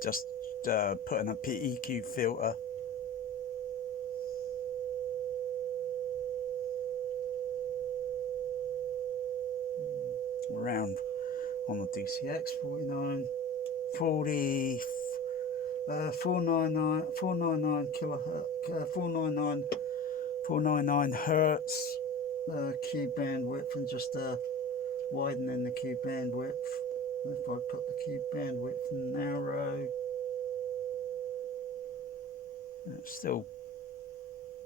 Just putting a PEQ filter around on the DCX 49 40 499 kilohertz, 499 hertz Q bandwidth, and just widening the Q bandwidth. If I put the Q bandwidth narrow, it still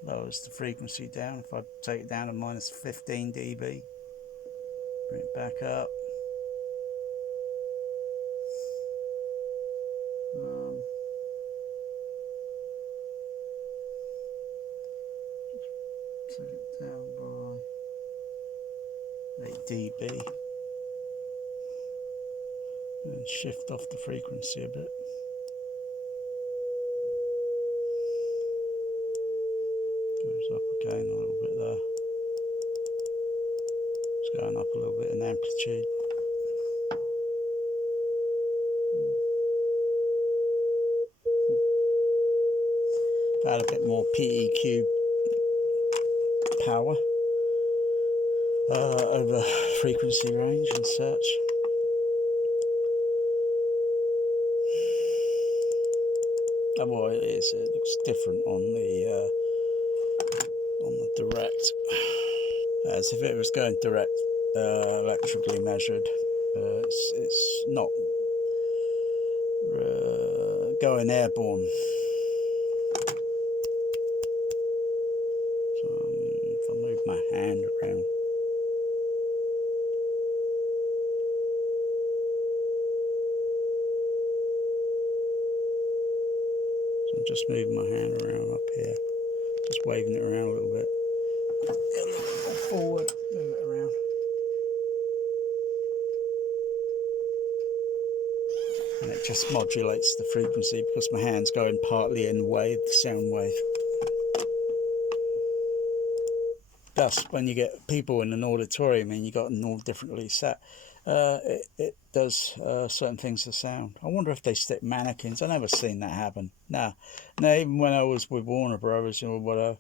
lowers the frequency down. If I take it down to minus 15 dB, bring it back up. Take it down by 8 dB and shift off the frequency a bit. Goes up again a little bit there. It's going up a little bit in amplitude. Add a bit more PEQ power over frequency range and such. Otherwise, it looks different on the direct, as if it was going direct, electrically measured. It's not going airborne. So if I move my hand around, so I'm just moving my hand around up here, just waving it around a little bit. A little bit more forward, move it around. And it just modulates the frequency because my hand's going partly in the wave, the sound wave. Thus, when you get people in an auditorium and you got them all differently set, it does certain things to sound. I wonder if they stick mannequins. I've never seen that happen. No, even when I was with Warner Brothers or whatever,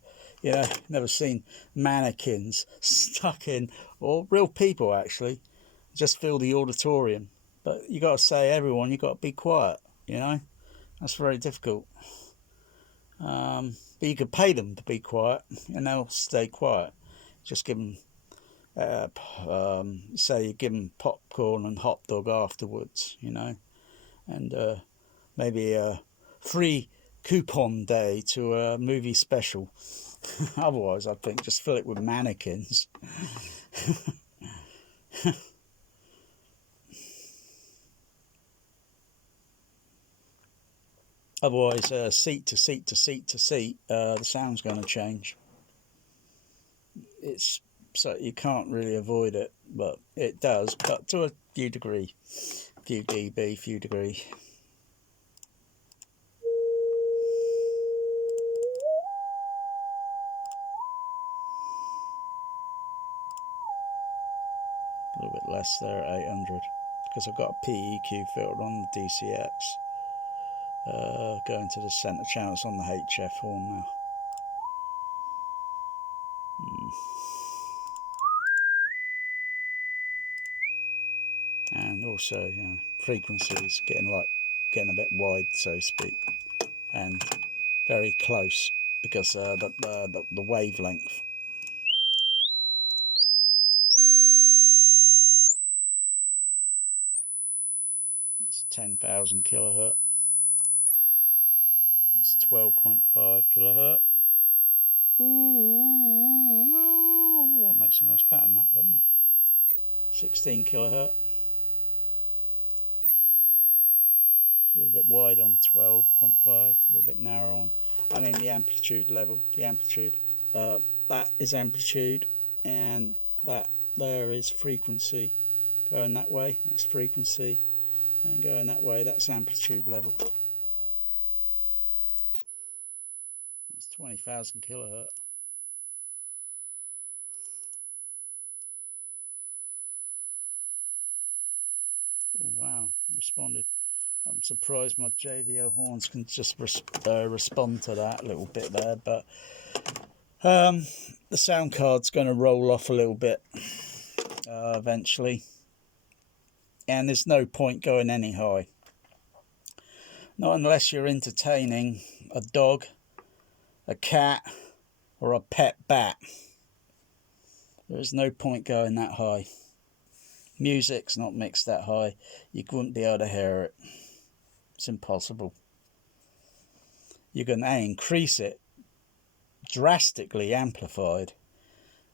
never seen mannequins stuck in, or real people actually, just fill the auditorium. But you got to say, everyone, you got to be quiet. That's very difficult. But you could pay them to be quiet, and they'll stay quiet. Just give them, say you give them popcorn and hot dog afterwards, and maybe a free coupon day to a movie special. Otherwise, I think just fill it with mannequins. Otherwise, seat to seat to seat to seat, the sound's going to change. It's so you can't really avoid it, but it does, but to a few degree, few dB, few degree. A little bit less there at 800 because I've got a PEQ filter on the DCX. Going to the centre channels on the HF horn now. And also, you know, frequencies getting a bit wide, so to speak, and very close because the wavelength. It's 10,000 kilohertz. That's 12.5 kilohertz. Ooh, it makes a nice pattern, that, doesn't it? 16 kilohertz. It's a little bit wide on 12.5, a little bit narrow on, I mean the amplitude level, the amplitude. That is amplitude, and that there is frequency. Going that way, that's frequency, and going that way, that's amplitude level. That's 20,000 kilohertz. Oh wow, responded. I'm surprised my JVO horns can just respond to that a little bit there, but the sound card's going to roll off a little bit eventually, and there's no point going any high. Not unless you're entertaining a dog, a cat, or a pet bat. There's no point going that high. Music's not mixed that high. You wouldn't be able to hear it. It's impossible. You can increase it drastically amplified,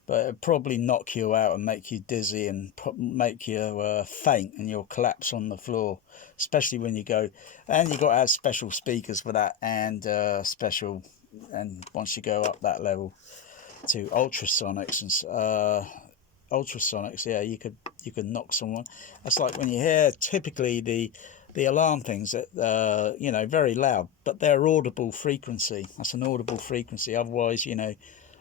but it'll probably knock you out and make you dizzy and make you faint, and you'll collapse on the floor, especially when you go, and you've got to have special speakers for that, and once you go up that level to ultrasonics and ultrasonics, yeah, you could knock someone. That's like when you hear typically the alarm things that you know, very loud, but they're audible frequency. That's an audible frequency. Otherwise, you know,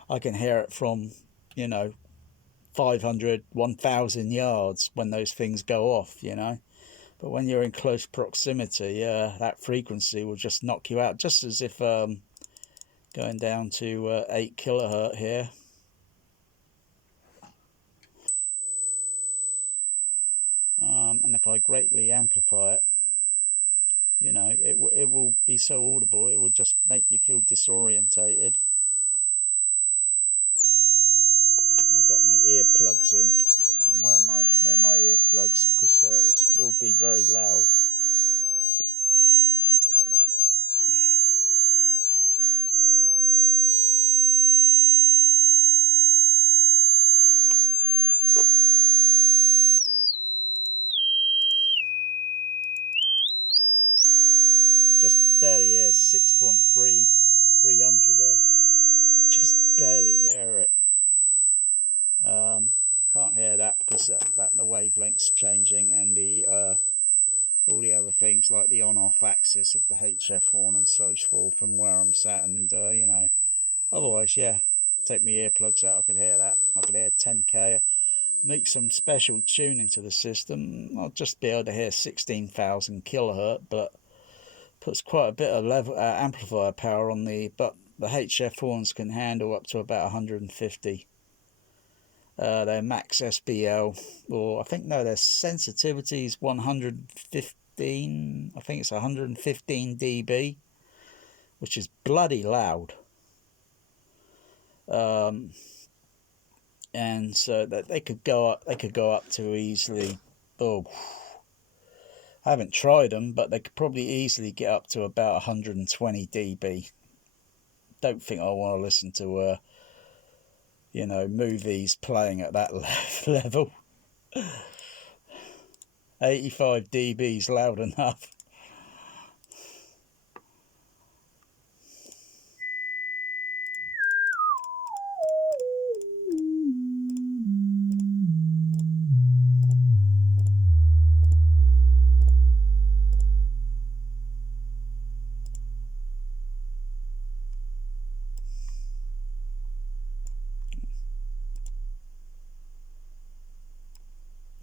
I can hear it from, you know, 500, 1,000 yards when those things go off, you know. But when you're in close proximity, that frequency will just knock you out, just as if going down to 8 kilohertz here. And if I greatly amplify it, you know, it will be so audible, it will just make you feel disorientated. And I've got my earplugs in. I'm wearing my earplugs because it will be very loud. Just barely hear 6.3, 300 there. Just barely hear it. I can't hear that because the wavelength's changing, and the all the other things like the on-off axis of the HF horn and so forth from where I'm sat, and you know, otherwise, yeah, take my earplugs out, I could hear that. I could hear 10k. Make some special tuning to the system, I'll just be able to hear 16,000 kilohertz, but puts quite a bit of level amplifier power on but the HF horns can handle up to about 150. Their max SBL, or I think, no, their sensitivity is 115. I think it's 115 dB, which is bloody loud. And so that they could go up to easily. Oh, I haven't tried them, but they could probably easily get up to about 120 dB. Don't think I want to listen to you know, movies playing at that level. 85 dB is loud enough.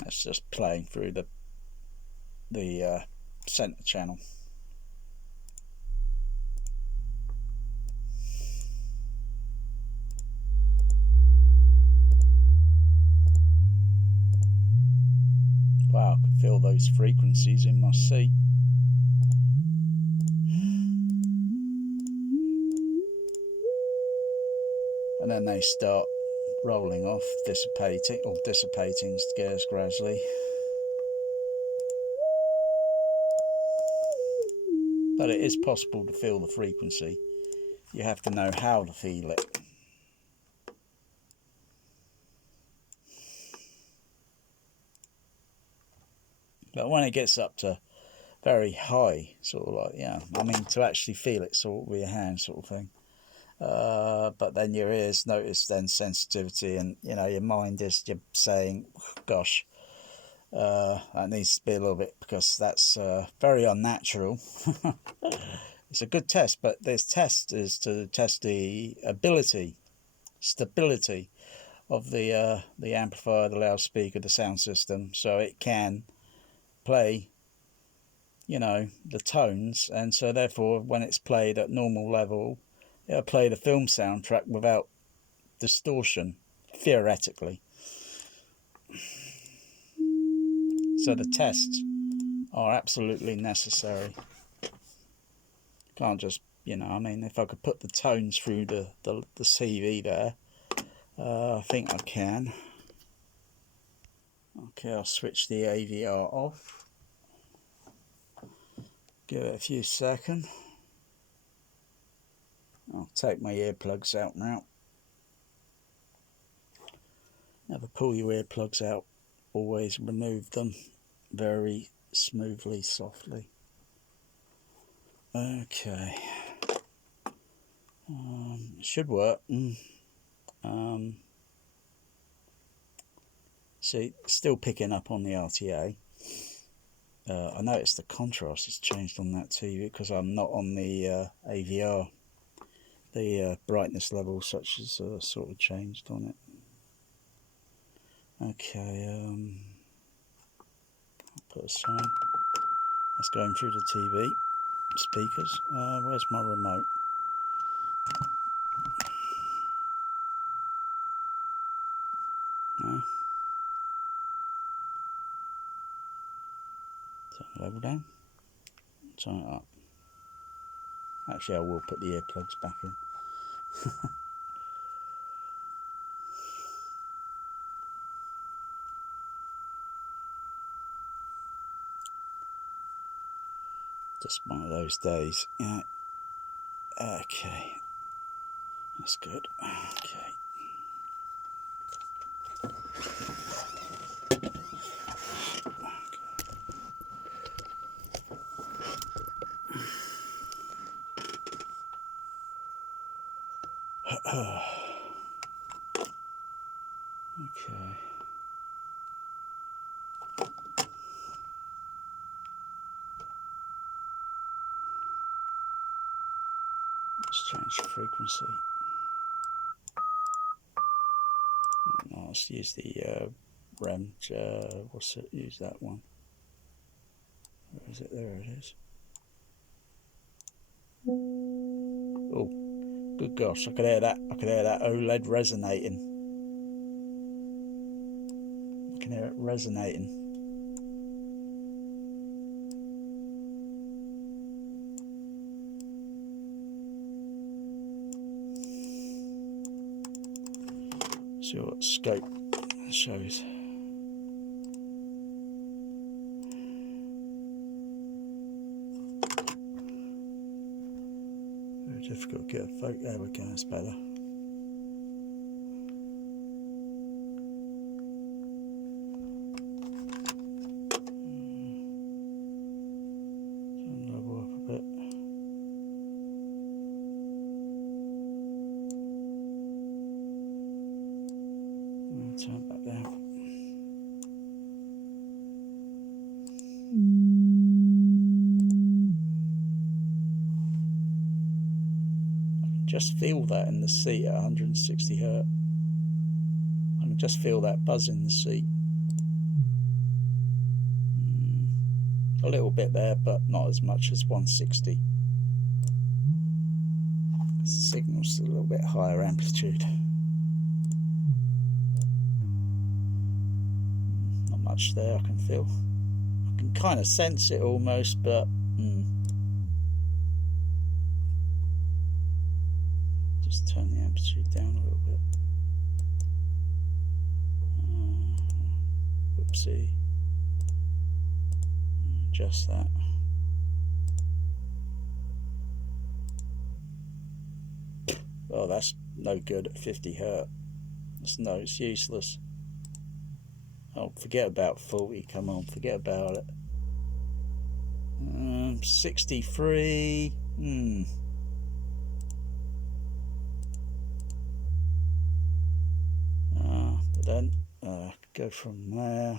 That's just playing through the center channel. Wow, I can feel those frequencies in my seat. And then they start rolling off, dissipating scarce gradually. But it is possible to feel the frequency. You have to know how to feel it. But when it gets up to very high, sort of like, yeah, I mean, to actually feel it sort of with your hand sort of thing. But then your ears notice then sensitivity, and you know your mind is just saying, gosh, that needs to be a little bit, because that's very unnatural. It's a good test, but this test is to test the stability of the amplifier, the loudspeaker, the sound system, so it can play, you know, the tones, and so therefore when it's played at normal level, it'll play the film soundtrack without distortion, theoretically. So the tests are absolutely necessary. Can't just, you know, I mean, if I could put the tones through the CV there, I think I can. Okay, I'll switch the AVR off. Give it a few seconds. I'll take my earplugs out now. Never pull your earplugs out. Always remove them very smoothly, softly. Okay. It should work. See, still picking up on the RTA. I noticed the contrast has changed on that TV because I'm not on the AVR. The brightness level such as sort of changed on it. Okay, I'll put a sign. That's going through the TV speakers. Where's my remote? No. Turn the level down. Turn it up. Actually, I will put the earplugs back in. Just one of those days. Yeah. Okay. That's good. Okay. Okay. Let's change the frequency. No, let's use the REM. What's it? Use that one. Where is it? There it is. Oh, good gosh! I could hear that. I could hear that OLED resonating. I can hear it resonating. See what scope shows. Very difficult to get a photo. There we go, that's better. Turn the level up a bit. And turn it back down. Just feel that in the seat at 160 Hz. I can just feel that buzz in the seat. A little bit there, but not as much as 160. The signal's a little bit higher amplitude. Not much there I can feel. I can kind of sense it almost, but just turn the amplitude down a little bit. Whoopsie. Just that. Oh, that's no good at 50 Hz. It's useless. Oh, forget about 40. Come on, forget about it. 63. But then go from there.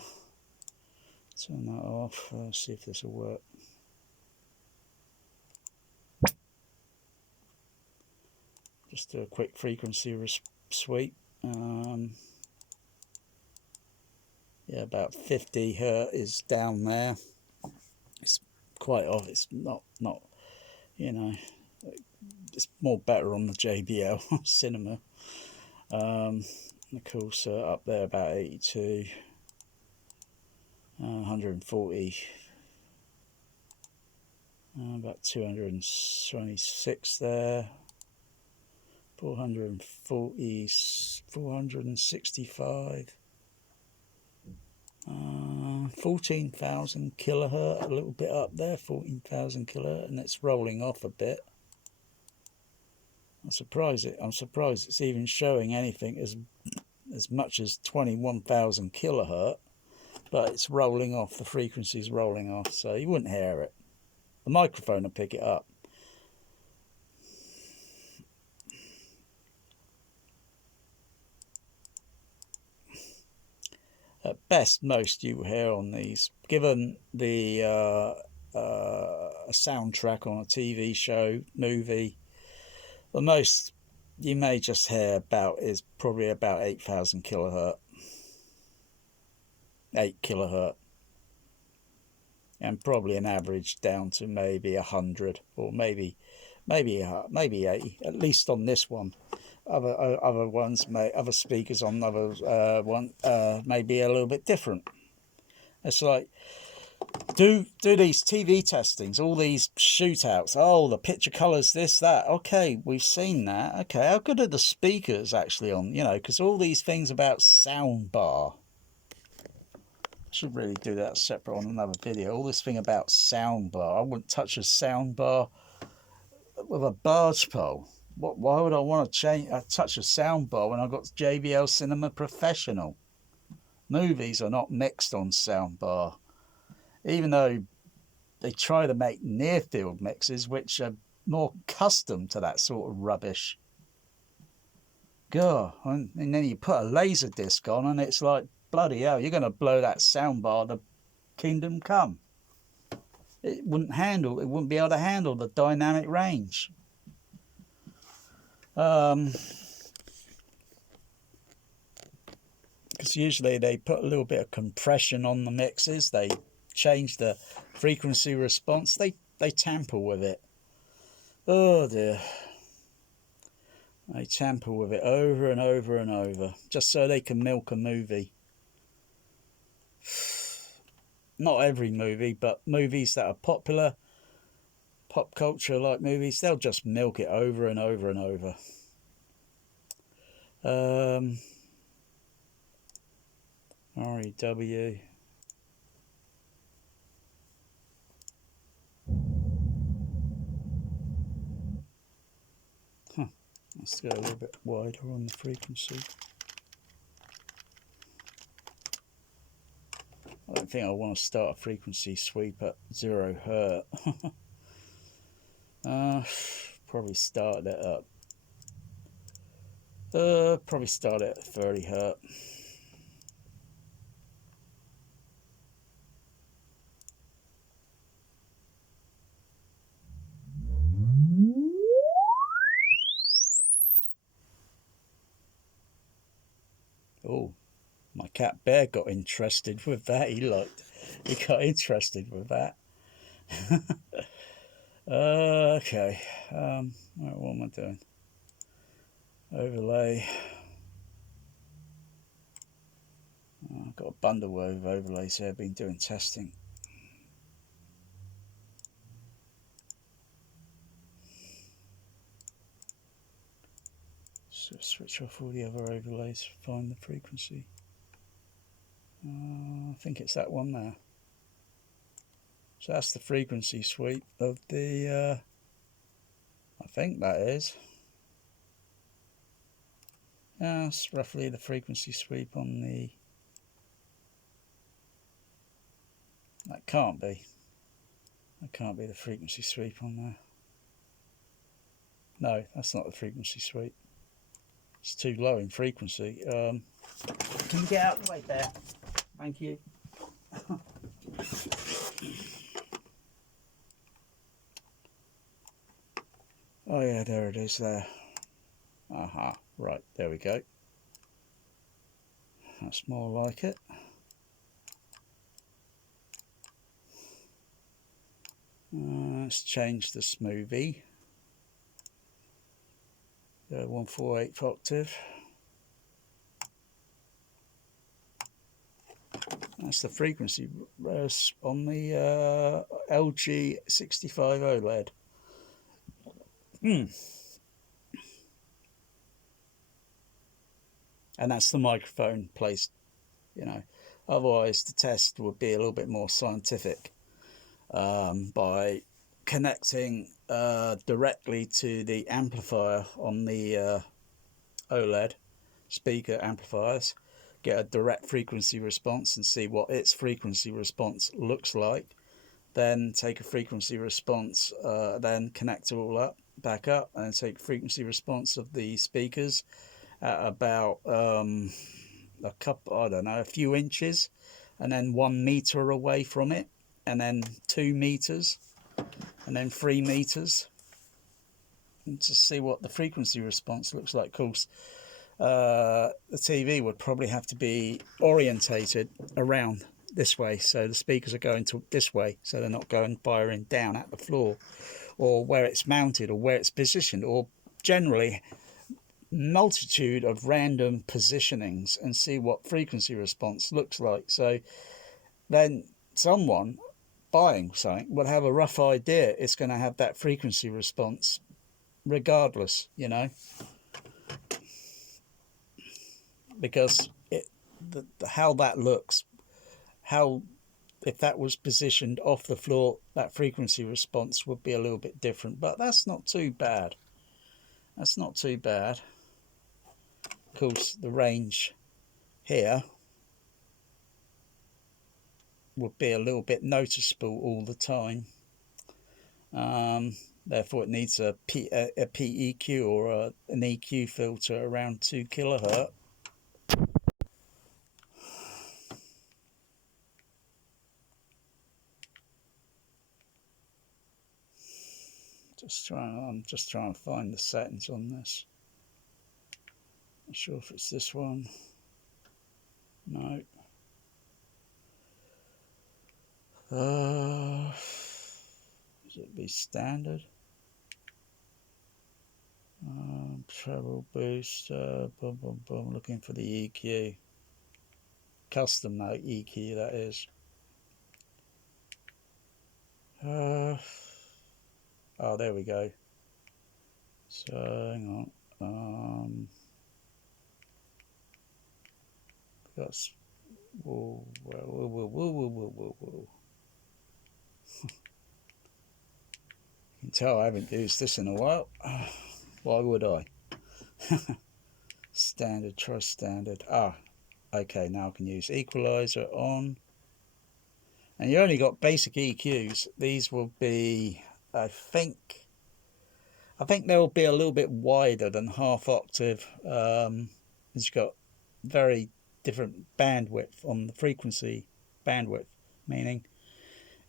Turn that off. See if this will work. Just do a quick frequency sweep. Yeah, about 50 Hz is down there. It's quite off. It's not you know, it's more better on the JBL Cinema. Of course, up there about 82, 140, about 226 there. 440, 465, 14,000 kilohertz, a little bit up there, 14,000 kilohertz, and it's rolling off a bit. I'm surprised it's even showing anything as much as 21,000 kilohertz, but it's rolling off, the frequency's rolling off, so you wouldn't hear it. The microphone will pick it up. At best, most you hear on these, given the soundtrack on a TV show, movie, the most you may just hear about is probably about 8,000 kilohertz, 8 kilohertz, and probably an average down to maybe 100 or maybe 80, at least on this one. Other ones, other speakers on other one may be a little bit different. It's like do these TV testings, all these shootouts. Oh, the picture colors, this, that. Okay, we've seen that. Okay, how good are the speakers actually on? You know, because all these things about sound bar. Should really do that separate on another video. All this thing about sound bar. I wouldn't touch a sound bar with a barge pole. Why would I want to touch a sound bar when I've got JBL Cinema Professional? Movies are not mixed on sound bar, even though they try to make near field mixes which are more custom to that sort of rubbish. God, and then you put a laser disc on and it's like, bloody hell, you're going to blow that sound bar to kingdom come. It wouldn't be able to handle the dynamic range. Because usually they put a little bit of compression on the mixes, they change the frequency response, they tamper with it. Oh dear. They tamper with it over and over and over, just so they can milk a movie. Not every movie, but movies that are popular, pop culture like movies, they'll just milk it over and over and over. REW. Let's go a little bit wider on the frequency. I don't think I want to start a frequency sweep at 0 Hz. Probably start it up. Probably start it at 30 Hz. Oh, my cat Bear got interested with that. He got interested with that. Okay. Right, what am I doing? Overlay. I've got a bundle of overlays here. I've been doing testing. So switch off all the other overlays. Find the frequency. I think it's that one there. So that's the frequency sweep of the. I think that is. That's roughly the frequency sweep on the. That can't be. That can't be the frequency sweep on there. No, that's not the frequency sweep. It's too low in frequency. Can you get out of the way there? Thank you. Oh yeah, there it is there. Aha, right, there we go. That's more like it. Let's change the smoothie. 148th octave. That's the frequency on the LG 65 OLED. And that's the microphone placed, you know. Otherwise, the test would be a little bit more scientific by connecting directly to the amplifier on the OLED speaker amplifiers, get a direct frequency response and see what its frequency response looks like. Then take a frequency response, then connect it all up, back up, and take frequency response of the speakers at about a couple, I don't know, a few inches, and then 1 meter away from it, and then 2 meters, and then 3 meters, and to see what the frequency response looks like. Of course, the TV would probably have to be orientated around this way, so the speakers are going to this way, so they're not going firing down at the floor, or where it's mounted, or where it's positioned, or generally multitude of random positionings, and see what frequency response looks like. So then someone buying something will have a rough idea it's going to have that frequency response regardless, you know, because how that looks, how if that was positioned off the floor, that frequency response would be a little bit different. But that's not too bad. That's not too bad. Of course, the range here would be a little bit noticeable all the time. Therefore, it needs a PEQ or an EQ filter around 2 kilohertz. I'm just trying to find the settings on this. Not sure if it's this one. No. Should it be standard? Treble boost. Boom, boom, boom. Looking for the EQ. Custom note EQ, that is. Oh, there we go. So hang on. That's whoa. You can tell I haven't used this in a while. Why would I? Standard, try standard. Okay, now I can use equalizer on. And you only got basic EQs. These will be, I think they'll be a little bit wider than half octave. It's got very different bandwidth on the frequency bandwidth, meaning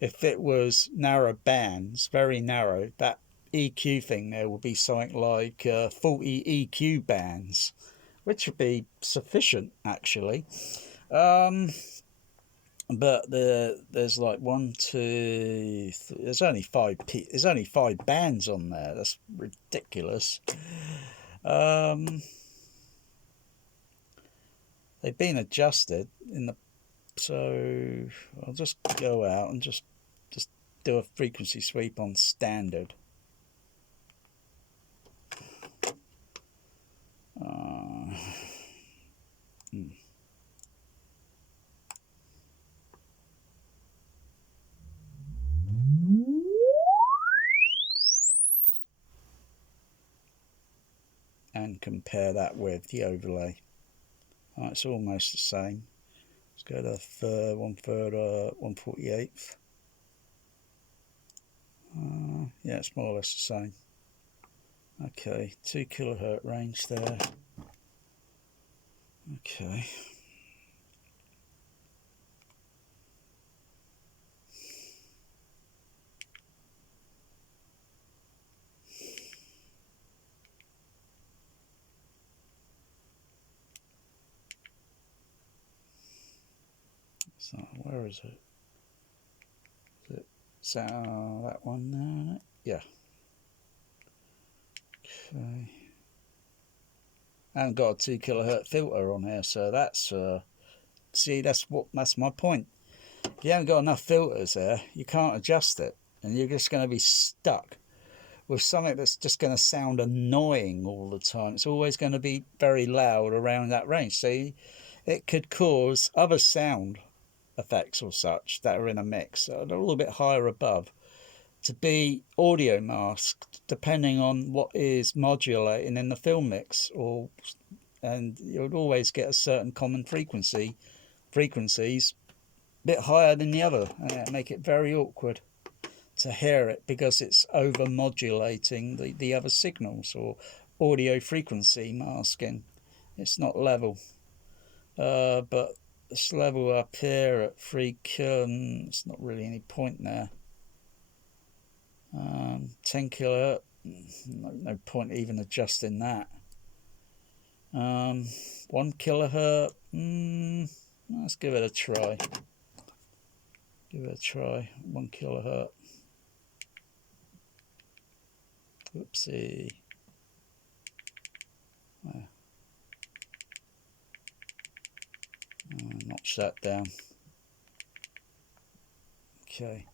if it was narrow bands, very narrow, that EQ thing there would be something like 40 EQ bands, which would be sufficient actually. but there's like one, two, there's only there's only 5 bands on there. That's ridiculous. Um, they've been adjusted in the, so I'll just go out and just do a frequency sweep on standard. And compare that with the overlay. Oh, it's almost the same. Let's go to 1/48. Yeah, it's more or less the same. Okay, 2 kilohertz range there. Okay. So where is it? Is it that one there? Yeah. Okay. I haven't got a 2 kilohertz filter on here, so that's see, that's my point. If you haven't got enough filters there, you can't adjust it, and you're just going to be stuck with something that's just going to sound annoying all the time. It's always going to be very loud around that range, so it could cause other sound effects or such that are in a mix a little bit higher above to be audio masked, depending on what is modulating in the film mix, and you'll always get a certain common frequencies a bit higher than the other, and it make it very awkward to hear it because it's over modulating the other signals, or audio frequency masking. It's not level. But this level up here at 3 kilo, it's not really any point there. 10 kilohertz, no point even adjusting that. 1 kilohertz, let's give it a try. 1 kilohertz. Oopsie. Notch that down. Okay,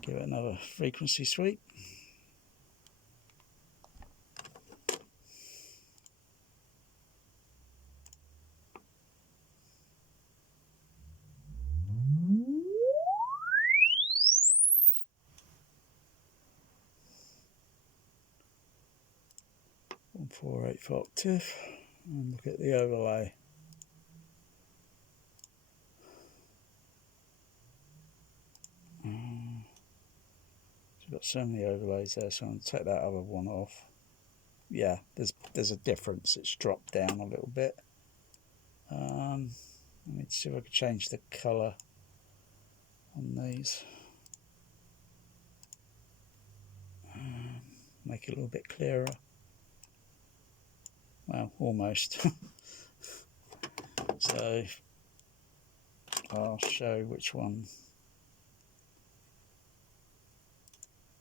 give it another frequency sweep. One 4/8 octave, and look at the overlay. Got so many overlays there, so I'm going to take that other one off. Yeah, there's a difference. It's dropped down a little bit. Let me see if I can change the colour on these. Make it a little bit clearer. Well, almost. So I'll show which one.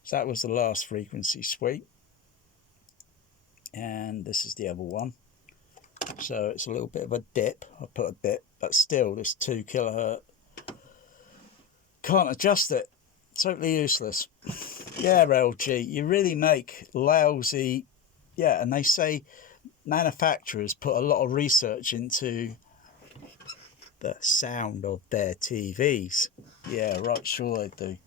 So that was the last frequency sweep, and this is the other one. So it's a little bit of a dip. I put a dip, but still this 2 kilohertz. Can't adjust it. Totally useless. Yeah, LG, you really make lousy. Yeah, and they say manufacturers put a lot of research into the sound of their TVs. Yeah, right, sure they do.